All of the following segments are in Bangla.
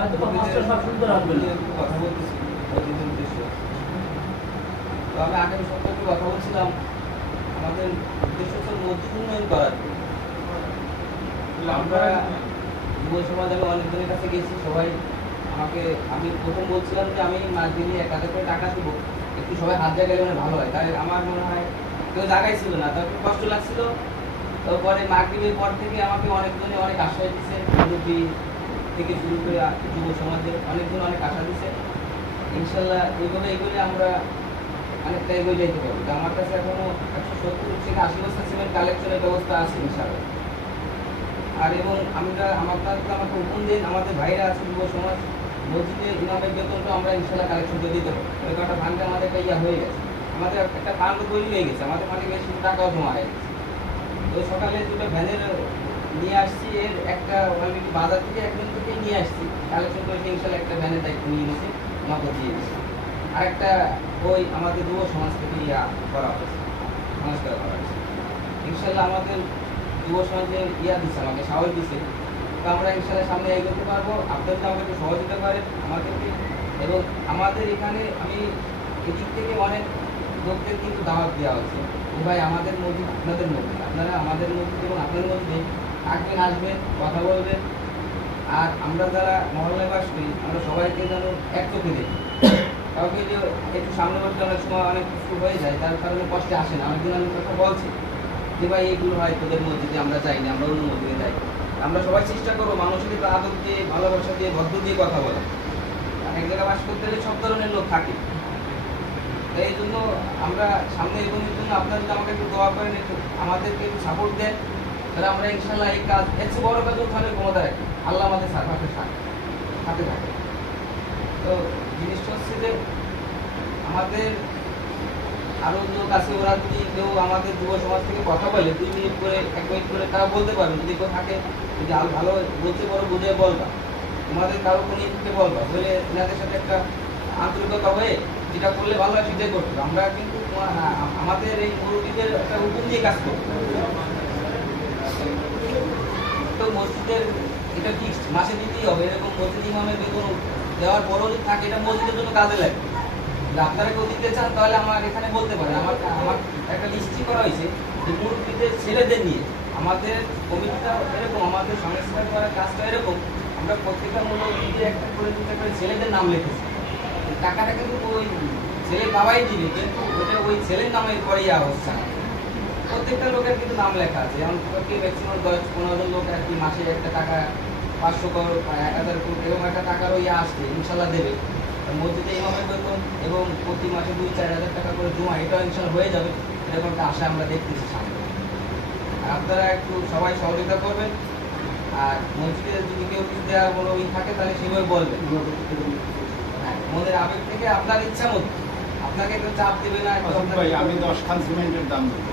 কথা বলতেছি মসজিদের উদ্দেশ্যে। তো আমি আগামী সপ্তাহে কথা বলছিলাম, আমাদের উদ্দেশ্য হচ্ছে মসজিদ উন্নয়ন করার। আমরা যুব সমাজ, আমি অনেকজনের কাছে গেছি, সবাই আমাকে, আমি প্রথম বলছিলাম যে আমি মাস দিনে 1,000 করে টাকা দেবো, একটু সবাই হাত জায়গায় মানে ভালো হয়। তাই আমার মনে হয় কেউ জায়গায় ছিল না, তারপর কষ্ট লাগছিল। তারপরে মাগরিবের পর থেকে আমাকে অনেকজনে অনেক আশ্বাস দিচ্ছে, মুরব্বী থেকে শুরু করে যুব সমাজের অনেকজন অনেক আশা দিচ্ছে। ইনশাল্লাহ এইভাবে এগুলি আমরা অনেকটা এগিয়ে যেতে পারবো। তো আমার কাছে এখনো 170 থেকে 80 বস্তা সিমেন্ট কালেকশনের ব্যবস্থা আছে ইনশাল্লাহ। আর এবং আমরা আমাকে হুকুম দিন, আমাদের ভাইরা আছে যুব সমাজ, মসজিদে ইমামের বেতনটা আমরা ইনশাল্লাহ কালেকশন করে দিতে পারবো। ওই কটা ফান্ডে আমাদের একটা ইয়া হয়ে গেছে, আমাদের একটা ফান্ড তৈরি হয়ে গেছে, আমাদের ফান্ডে বেশ কিছু টাকাও জমা হয়ে গেছে। তো সকালে দুটো ভ্যানের নিয়ে আসছি, এর একটা অলরেডি বাজার থেকে একদিন থেকে নিয়ে আসছি, কালেকশন করে ইনশাল্লাহ একটা ভ্যানের দায়িত্ব নিয়ে নিয়েছি, নগদ দিয়ে দিচ্ছি। আর একটা ওই আমাদের যুব সমাজ থেকে ইয়া করা হয়েছে, সংস্কার করা হয়েছে। ইনশাল্লাহ আমাদের যুব সমাজের ইয়া দিচ্ছে, আমাকে সাহস দিচ্ছে। তো আমরা ইনশাল্লাহ সামনে এগোতে পারবো। আপনারা যদি আমাকে একটু সহযোগিতা করেন আমাদেরকে। এবং আমাদের এখানে আমি এদিক থেকে অনেক লোকদের কিন্তু দাওয়াত দেওয়া হচ্ছে, ভাই আমাদের মসজিদ আপনাদের মধ্যে, আপনারা আমাদের মসজিদ এবং আপনাদের মধ্যে থাকবেন, আসবেন, কথা বলবেন। আর আমরা যারা মহল্লায় বাস করি, আমরা সবাইকে যেন এক চোখে দেখি। কাউকে যে একটু সামনে বসতে অনেক সময় অনেক কিছু হয়ে যায়, তার কারণে কষ্টে আসে না। অনেকদিন আমি কথা বলছি যে ভাই এইগুলো হয় তোদের মসজিদে, আমরা চাই না, আমরা অন্য মসজিদে যাই। আমরা সবাই চেষ্টা করবো মানুষের একটু আদর দিয়ে, ভালোবাসা দিয়ে, ভদ্র দিয়ে কথা বলা। এক জায়গায় বাস করতে গেলে সব ধরনের লোক থাকে। এই জন্য আমরা সামনে এগোনোর জন্য আপনারা যদি আমাকে একটু দোয়া করেন, একটু আমাদেরকে একটু সাপোর্ট দেন, তাহলে আমরা ইনশাল্লাহ এই কাজ এর চেয়ে বড় কাজ ওখানে ক্ষমতা রাখি। আল্লাহ আমাদের সাথে থাকে। তো জিনিসটা হচ্ছে যে আমাদের আরো লোক আছে, ওরা যদি কেউ আমাদের যুব সমাজ থেকে কথা বলে 2 মিনিট করে 1 মিনিট করে তারা বলতে পারবে, যদি কেউ থাকে যদি ভালো বলতে পারো বুঝে বলবা, তোমাদের কারো কোনো থেকে বলবা, বলে এনাদের সাথে একটা আন্তরিকতা হয়ে যেটা করলে ভালো হয় সেটাই করতে। আমরা কিন্তু আমাদের এই মুরব্বীদের একটা হুকুম দিয়ে কাজ করবো। তো মসজিদের এটা ফিক্সড মাসে দিতেই হবে, এরকম মসজিদ ইমামের বেতন দেওয়ার পরও যদি থাকে, এটা মসজিদের জন্য কাজে লাগে। আপনারা কেউ দিতে চান তাহলে আমার এখানে বলতে পারেন। আমার একটা লিস্টই করা হয়েছে যে মুরব্বীদের ছেলেদের নিয়ে আমাদের কমিটিটা এরকম, আমাদের সংস্কার করার কাজটা এরকম, আমরা প্রত্যেকটা মুরব্বীদের একটা করে দিতে করে ছেলেদের নাম লিখেছি। টাকাটা কিন্তু ওই ছেলের বাবাই দিবে, কিন্তু ওটা ওই ছেলের নামে করে ইয়া হচ্ছে না। প্রত্যেকটা লোকের কিন্তু নাম লেখা আছে। যেমন ম্যাক্সিমাম 10-15 জন লোক আর কি মাসে একটা টাকা 500 করো 1000 এরকম একটা টাকারও ইয়া আসছে, ইনশাল্লাহ দেবে। মসজিদে ইমামের বেতন এবং প্রতি মাসে 2-4 হাজার টাকা করে জমা, এটাও ইনশাল্লাহ হয়ে যাবে, এরকম একটা আশা আমরা দেখতেছি সামনে। আর আপনারা একটু সবাই সহযোগিতা করবেন। আর মসজিদে যদি কেউ কিছু দেওয়ার কোনো ই থাকে তাহলে সেভাবে বলবেন। হ্যাঁ, মনের আবেগ থেকে আপনার ইচ্ছা মতো, আপনাকে কেউ চাপ দেবে না। আমি 10 খান সিমেন্টের দাম দেবো।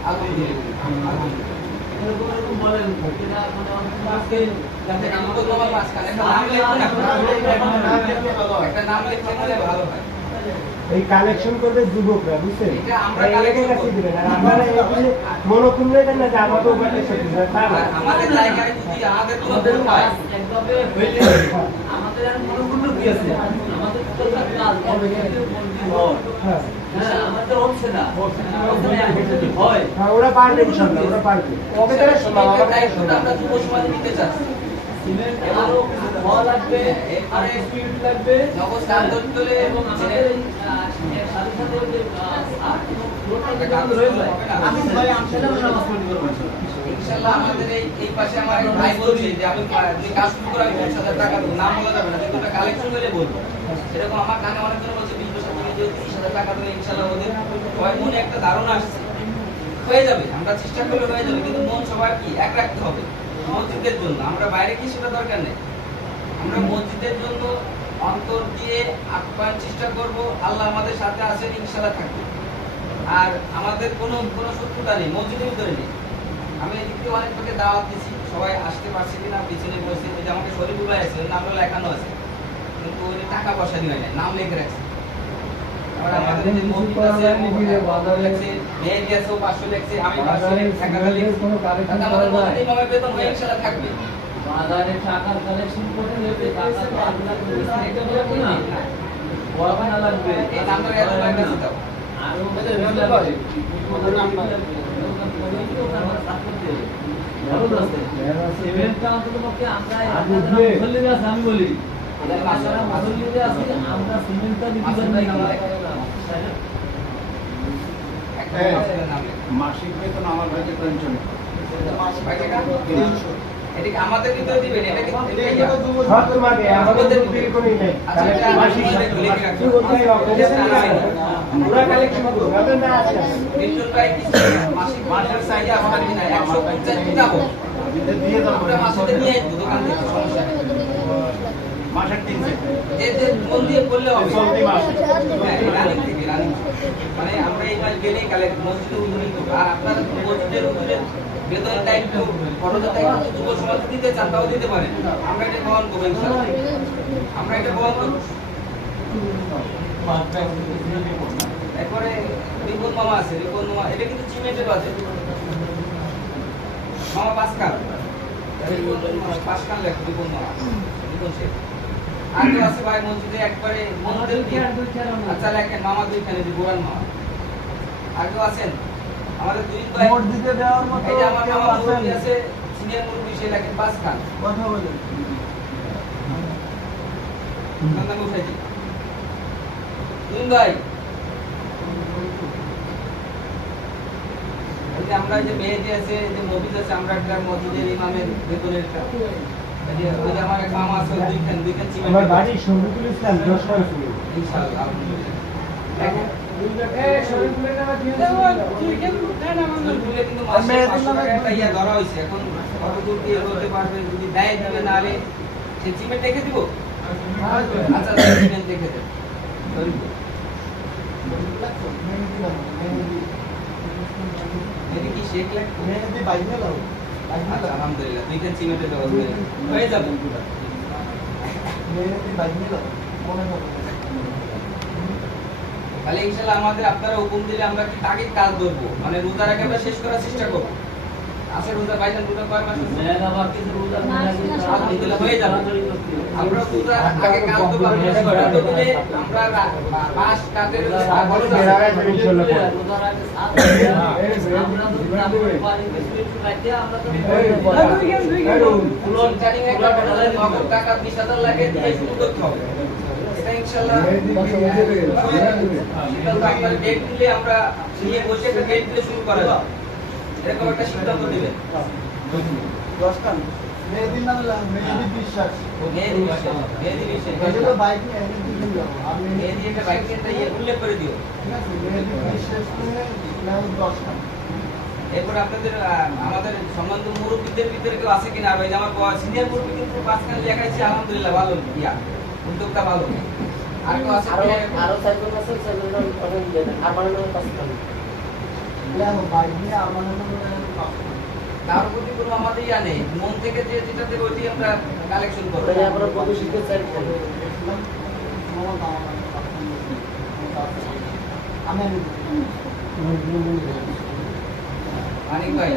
এই কালেকশন করবে যুবকরা, বুঝছেন? মনোকুণ্ড না যে আমাদের আমাদের জায়গায় যদি আমাদের মনোকুণ্ড কি আছে, ওরা পারবে, ওরা পারবে। আমরা যুব সমাজে নিতে চাচ্ছি। আমাদের এই পাশে আমার ভাই বলছে যে আমি কাজ শুরু করে 20,000 টাকা দেবো, নাম বলা যাবে না, কিন্তু কালেকশন করে বলবো। এরকম আমার কানে অনেকজন বলছে 20 বছর থেকে 30,000 টাকা দেবে, ইনশাল্লাহ ওদের সবাই মনে একটা ধারণা আসছে হয়ে যাবে। আমরা চেষ্টা করলে হয়ে যাবে, কিন্তু মন সবার কি এক রাখতে হবে মসজিদের জন্য। আমরা বাইরে কি সেটা দরকার নেই, আমরা মসজিদের জন্য অন্তর দিয়ে আপ্যায়ন চেষ্টা করব। আল্লাহ আমাদের সাথে আছেন, ইনশাল্লাহ থাকবে। আর আমাদের কোনো শত্রুতা নেই, মসজিদের ভিতরে নেই। আমি এদিক থেকে অনেক লোকে দাওয়াত দিচ্ছি, সবাই আসতে পারছে কিনা পিছনে বসে, যে আমাকে শরীফুল ভাই আছে, নামটা লেখানো আছে, কিন্তু ওই টাকা পয়সা দিয়ে নাই, নাম লিখে রাখছে। আবার আমাদের যে মসজিদ আছে, লেখছে মেহেদি আছে, 500 লেখছে, আমি 500 লেখছি, 1000 লেখছি। আমাদের মসজিদে ইমামের বেতন হয়ে ইনশাল্লাহ থাকবে। বাজারে টাকা কালেকশন করে নেবে, টাকা তো আপনার এটা বলবো না, বড় না লাগবে। এই নাম্বার এত লাগবে দাও। আরো সিমেন্টটা অন্তত পক্ষে আমরা মুসল্লিরা আছে, আমি বলি আমরা মুসল্লিরা আছি, আমরা সিমেন্টটা দিতে পারি না। একটা মাসের নাম লেখো। মাসিক বেতন আমার কাছে পেনশন ভাই এটা এটা কি আমাদের ভিতরে দিবেন? এটা কি সব তোমাকে আমাদের বিক্রি করে নেই আচ্ছা এটা মাসিক লিখে রাখো। ওরা কালেকশন করবে আপনাদের না আছে মিল্টন ভাই কি মাসের সাইডে আমাদের কিনা 150 যাবো। দিয়ে দাও আমরা মাসে নিয়ে আসবো দোকান থেকে, সমস্যা নেই। মাসের 3 সেট যে মন দিয়ে করলে হবে। চলতি মাসে হ্যাঁ, রানিং থেকে, রানিং। মানে আমরা এই মাস গেলেই কালেক্ট মসজিদে উদ্বোধন করবো। আর আপনারা মসজিদের উদ্বোধনের বেতনের দায়িত্ব খরচের দায়িত্ব যুব সমাজ দিতে চান তাও দিতে পারেন। আমরা এটা বহন করবো ইনশাআল্লাহ। আমরা এটা বহন করবো। এরপরে রিপন মামা আছে, রিপন মামা এটা কিন্তু সিমেন্টের আছে। মামা পাঁচকাল, পাঁচকাল লেখো রিপন মামা, রিপন শেখ। আর কেউ আছে ভাই মসজিদে একবারে মসজিদের কি? আচ্ছা লেখেন মামা দুইখানে দি গোরান মামা। আর কেউ আছেন? আমাদের দুই ভাই মসজিদে দেওয়ার মতো এই যে আমার কেউ মামা আছেন? মুরব্বি আছে, সিনিয়র মুরব্বি সে লেখেন পাঁচকাল। কথা বলেন। নাম উঠাই দিই। দুই ভাই এই যে আমরা যে মেহেদি আছে, যে মফিজ আছে, আমরা একটা মসজিদের ইমামের বেতনের একটা ওই যে আমার এক মামা আছে দুইখান আমার সিমেন্ট বাড়ি শরীফুল ইসলাম 10 মাস হলো ইনশাআল্লাহ আলহামদুলিল্লাহ। শরীফুলে কিন্তু মাসে 500 টাকা একটা ইয়া ধরা হয়েছে। এখন কতদূর কি এগোতে পারবে, যদি দেয় দিবে, নাহলে সে সিমেন্ট রেখে দিব। আচ্ছা সিমেন্ট রেখে দেব। মেহেদি কি শেখ লাগবে? মেহেদি বাইরে লাও। আচ্ছা আলহামদুলিল্লাহ দুইখান সিমেন্টের ব্যবস্থা হয়ে যাবে। মেহেদি বাইরে লাও। মনে হবে। তাহলে ইনশাআল্লাহ আমাদের আপনারা হুকুম দিলে আমরা কি তাগিদ কাজ ধরবো, মানে রোজার আগে আমরা শেষ করার চেষ্টা করবো। আসলে রোজা বাইজান রোজা কয় মাস আছে? আলহামদুলিল্লাহ হয়ে যাবে। আমরা রোজার আগে কাজ ধরবো, আমরা শেষ করে দিলে আমরা মাস কাজের আমাদের বেড়ায় যাবে ইনশাআল্লাহ পরে। জানি না একটা নগদ টাকা 20,000 লাগে দিয়ে শুরু করতে হবে। এটা ইনশাআল্লাহ আপনার ডেট দিলে আমরা নিয়ে বসে একটা ডেট দিলে শুরু করা যাবে। এরকম একটা সিদ্ধান্ত দিবেন। 10 টান। মেহেদি নাম মেহেদি বিশ্বাস। মেহেদি বিশ্বাস, মেহেদি বিশ্বাস। এটা তো বাইক নিয়ে এনে দিন যাও। আমি মেহেদি একটা বাইক একটা ইয়ে উল্লেখ করে দিও। ঠিক আছে মেহেদি বিশ্বাস করে নাম 10 টান। এরপর আপনাদের আমাদের সম্মানিত মুরব্বীদের ভিতরে কেউ আছে কিনা? আর ওই যে আমার সিনিয়র মুরব্বী কিন্তু পাঁচখান লেখাইছে, আলহামদুলিল্লাহ ভালো ইয়া উদ্যোগটা ভালো। আর কেউ আছে কিনা? আরো চারজন আছে, চারজন অনেক দেন আর মানে পাঁচ টাকা। দেখো বাইক নিয়ে আমার নাম তার প্রতি কোনো আমাদের ইয়া নেই, মন থেকে যে যেটা দেবে ওইটি আমরা কালেকশন করবো। তাই আমরা প্রদর্শিত চাই আমি মানিক ভাই,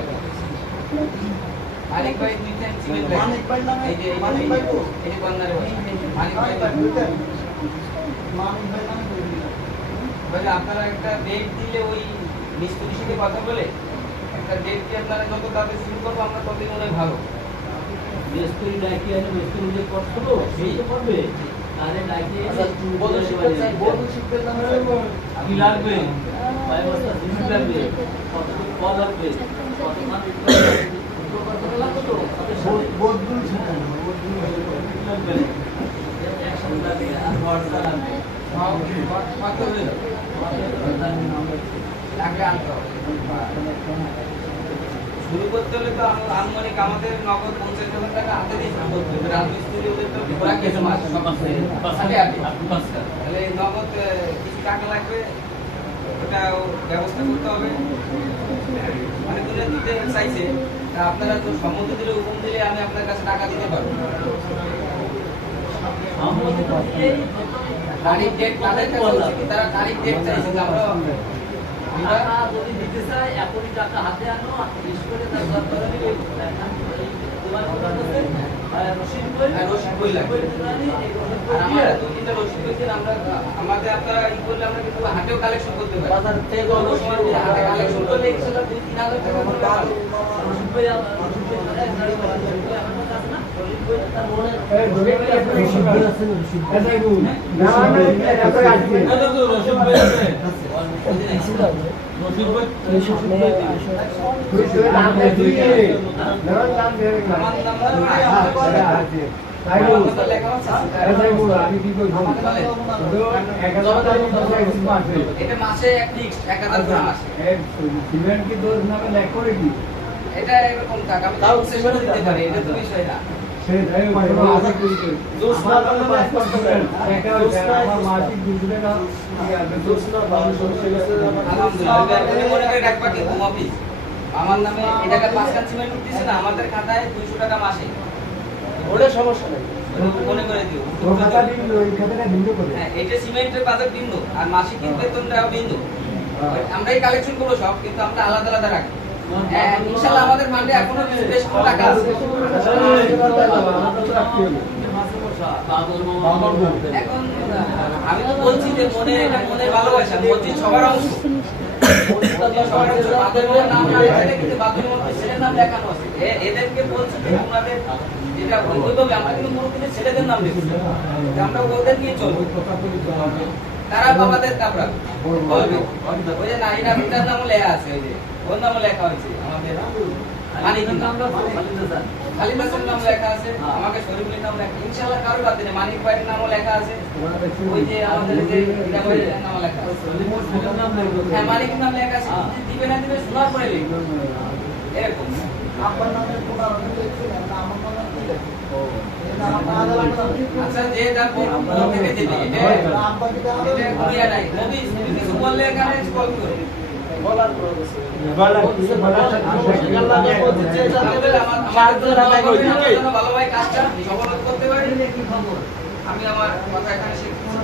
মানিক ভাই দুইখান সিমেন্ট লাগে। মানিক ভাই নামে এই যে মানিক ভাই তো এই যে কর্নারে বসে। মানিক ভাই মানিক ভাই নামে বলে আপনারা একটা ডেট দিলে ওই মিস্ত্রির সাথে কথা বলে একটা ডেট দিয়ে আপনারা যত তাড়াতাড়ি শুরু করবো আমরা ততই মনে হয় ভালো। মিস্ত্রি ডাকিয়ে আনে, মিস্ত্রি যে কষ্ট তো সেই তো করবে। আরে ডাকিয়ে আচ্ছা, প্রদর্শিত চাই, বন্ধুশিপের নামে কি লাগবে, কয় বস্তা সিমেন্ট লাগবে, কতটুকু কল লাগবে, কত মান লাগবে তো বদরুল শিখানো লাগবে, একসাথে লাগবে আর ভরসা লাগবে। মাত্র হয়ে যাবে। লাগলে আনতে হবে। শুরু করতে হলে তো আনুমানিক আমাদের নগদ 50,000 টাকা হাতে দিয়ে শুরু করতে হবে। রাজমিস্ত্রি ওদের তো ওরা কিছু মাস তাহলে এই নগদ কিছু টাকা লাগবে, ওটা ব্যবস্থা করতে হবে। মানে তুলে দিতে চাইছে, তা আপনারা তো সম্মতি দিলে হুকুম দিলে আমি আপনার কাছে টাকা দিতে পারবো। তারিখ ডেট তাদের কাছে হচ্ছে কি, তারা তারিখ ডেট চাইছে যে আমরা টাকা যদি দিতে চাই এখনই টাকা হাতে আনো, লিস্ট করে তার দরকার নেই। রশিদ বই হ্যাঁ, রশিদ বই লাগবে। জানি এই রশিদ আর বই আমরা 2-3টা রশিদ বই দিয়ে আমরা আমাদের আপনারা ই করলে আমরা কিন্তু হাটেও কালেকশন করতে পারি। বাজার থেকে অন্য সময় যে হাটে কালেকশন করলে সেটা 2-3 হাজার টাকা করে পাবো। রশিদ বই এক গাড়ি করে রশিদ বই আমার কাছে আছে না রশিদ বই তার মনে এই ধরে কি আপনি রশিদ বই আছে রশিদ বই আছে গো না না এটা তো আসবে রশিদ বই আছে রশিদ বই তুই তো নাম দিয়ে নাম দিয়ে আমার নাম্বার আছে তাই গো আমার লেখা আছে। তাই গো আমি কি কই আমাকে বলেন। তো 1000 টাকা আসবে এটা মাসে এক ফিক্সড 1000 করে মাসে। সিমেন্ট কি তোর নামে লেখ করে কি এটা এরকম থাক আমি তাও সেশন দিতে পারি এটা তো বিষয় না। সেই তাই মানে আছে কি জোসনা আমার বাংলা 5% একটা আমার মাসিক 200 টাকা জোসনা বাংলা সরষে গেছে আলহামদুলিল্লাহ আপনি মনে করে ডাকবা কি হোম অফিস আমার নামে এই টাকা 5 কান সিমেন্ট উঠতেছে না আমাদের খাতায় 200 টাকা মাসে ওটা সমস্যা নাই মনে করে দিও। ও টাকা দিন ওই খাতাটা ভিন্ন করে হ্যাঁ এটা সিমেন্টের বাজার ভিন্ন আর মাসিক বেতনটাও ভিন্ন। আমরাই কালেকশন করব সব কিন্তু আমরা আলাদা আলাদা রাখি। হ্যাঁ ইনশাআল্লাহ আমাদের ফান্ডে এখনো বেশ কিছু টাকা আছে। এখন আমি তো বলছি যে মনে এটা মনে ভালোবাসা মসজিদ সবার অংশ। সবার অংশ বাদলের নাম না লেখালে কিন্তু বাদলের মধ্যে ছেলের নাম লেখানো আছে। এদেরকে বলছি যে তোমাদের যেটা ওইভাবে আমরা কিন্তু মুরব্বীদের ছেলেদের নাম লিখছি। আমরা ওদের নিয়ে চলবো। তারা বাবাদের কাপড়া বলবে ওই যে নাহিনা পিতার নামও লেখা আছে ওই যে ওর নামও লেখা হয়েছে আমাদের মানিকের নাম খালিদ হাসান নাম লেখা আছে আমাকে শরীফুলের নাম লেখা ইনশাআল্লাহ কারোর বাদ নেই মানিক ভাইয়ের নামও লেখা আছে ওই যে আমাদের যে ইরামের নাম লেখা আছে হ্যাঁ মানিকের নাম লেখা আছে দিবে না দিবে শোনার পরে লিখবে এরকম আপনার নামে কোনো আপনি লিখছিলেন না আমার নামে কি লিখছেন আচ্ছা যে যার থেকে দিবে এটা কুড়িয়া নাই নবী তুমি কিছু বললে এখানে কল করে বলার প্রয়োজন বলা কি বলা ভালো ভাই কাজটা সফল করতে পারি আমি আমার কথা এখানে শেষ করছি।